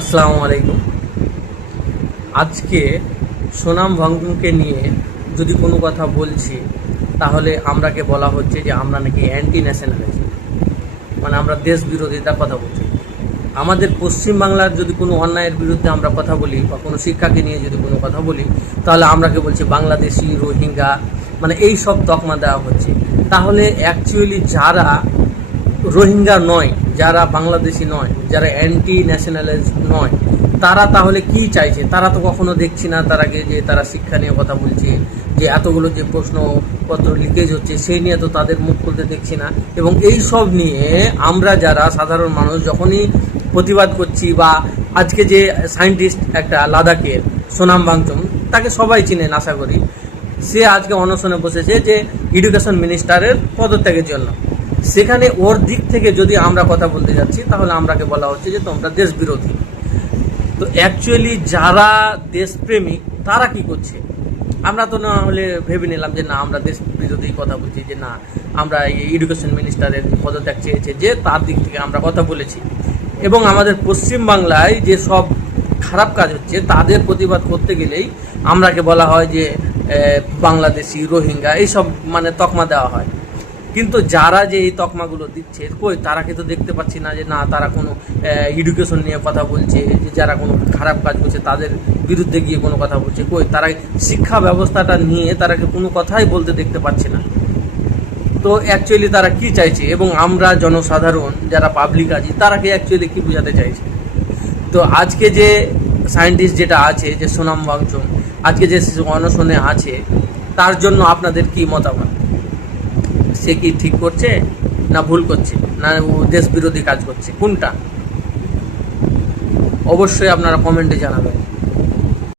আসসালামু আলাইকুম। আজকে সোনাম ভাঙ্গুকে নিয়ে যদি কোনো কথা বলছি তাহলে আমরাকে বলা হচ্ছে যে আমরা নাকি অ্যান্টি ন্যাশনালিজম, মানে আমরা দেশ বিরোধিতার কথা বলছি। আমাদের পশ্চিমবাংলার যদি কোনো অন্যায়ের বিরুদ্ধে আমরা কথা বলি বা কোনো শিক্ষাকে নিয়ে যদি কোনো কথা বলি তাহলে আমরাকে বলছি বাংলাদেশি, রোহিঙ্গা, মানে এই সব তকমা দেওয়া হচ্ছে। তাহলে অ্যাকচুয়ালি যারা রোহিঙ্গা নয়, যারা বাংলাদেশি নয়, যারা অ্যান্টি ন্যাশনালিস্ট নয়, তারা তাহলে কি চাইছে? তারা তো কখনো দেখছি না তারাকে যে তারা শিক্ষা নিয়ে কথা বলছে, যে এতগুলো যে প্রশ্নপত্র লিকেজ হচ্ছে সেই নিয়ে তো তাদের মুখ খুলতে দেখছি না। এবং এই সব নিয়ে আমরা যারা সাধারণ মানুষ যখনই প্রতিবাদ করছি, বা আজকে যে সায়েন্টিস্ট একটা লাদাখের সোনাম ওয়াংচুক, তাকে সবাই চিনেন আশা করি, সে আজকে অনশনে বসেছে যে এডুকেশন মিনিস্টারের পদত্যাগের জন্য। সেখানে ওর দিক থেকে যদি আমরা কথা বলতে যাচ্ছি তাহলে আমরাকে বলা হচ্ছে যে তোমরা দেশ বিরোধী। তো অ্যাকচুয়ালি যারা দেশপ্রেমিক তারা কি করছে? আমরা তো না হলে ভেবে নিলাম যে না, আমরা দেশ বিরোধী কথা বলছি, যে না আমরা এই এডুকেশন মিনিস্টারের পদত্যাগ চেয়েছে, যে তার দিক থেকে আমরা কথা বলেছি। এবং আমাদের পশ্চিমবাংলায় যে সব খারাপ কাজ হচ্ছে তাদের প্রতিবাদ করতে গেলেই আমরাকে বলা হয় যে বাংলাদেশি, রোহিঙ্গা, এইসব মানে তকমা দেওয়া হয়। কিন্তু যারা যে এই তকমাগুলো দিচ্ছে, কই তারা কিন্তু দেখতে পাচ্ছি না যে না তারা কোনো এডুকেশন নিয়ে কথা বলছে, যে যারা কোনো খারাপ কাজ করছে তাদের বিরুদ্ধে গিয়ে কোনো কথা বলছে। কই তারা শিক্ষা ব্যবস্থাটা নিয়ে তারা কোনো কথাই বলতে দেখতে পাচ্ছে না। তো অ্যাকচুয়ালি তারা কি চাইছে, এবং আমরা জনসাধারণ যারা পাবলিক আছি তারাকে অ্যাকচুয়ালি কি বোঝাতে চাইছে? তো আজকে যে সায়েন্টিস্ট যেটা আছে, যে সোনাম ওয়াংচুক আজকে যে অনশনে আছে, তার জন্য আপনাদের কি মতামত? সে কি ঠিক করছে না ভুল করছে, না ও দেশ বিরোধী কাজ করছে, কোনটা? অবশ্যই আপনারা কমেন্টে জানাবেন।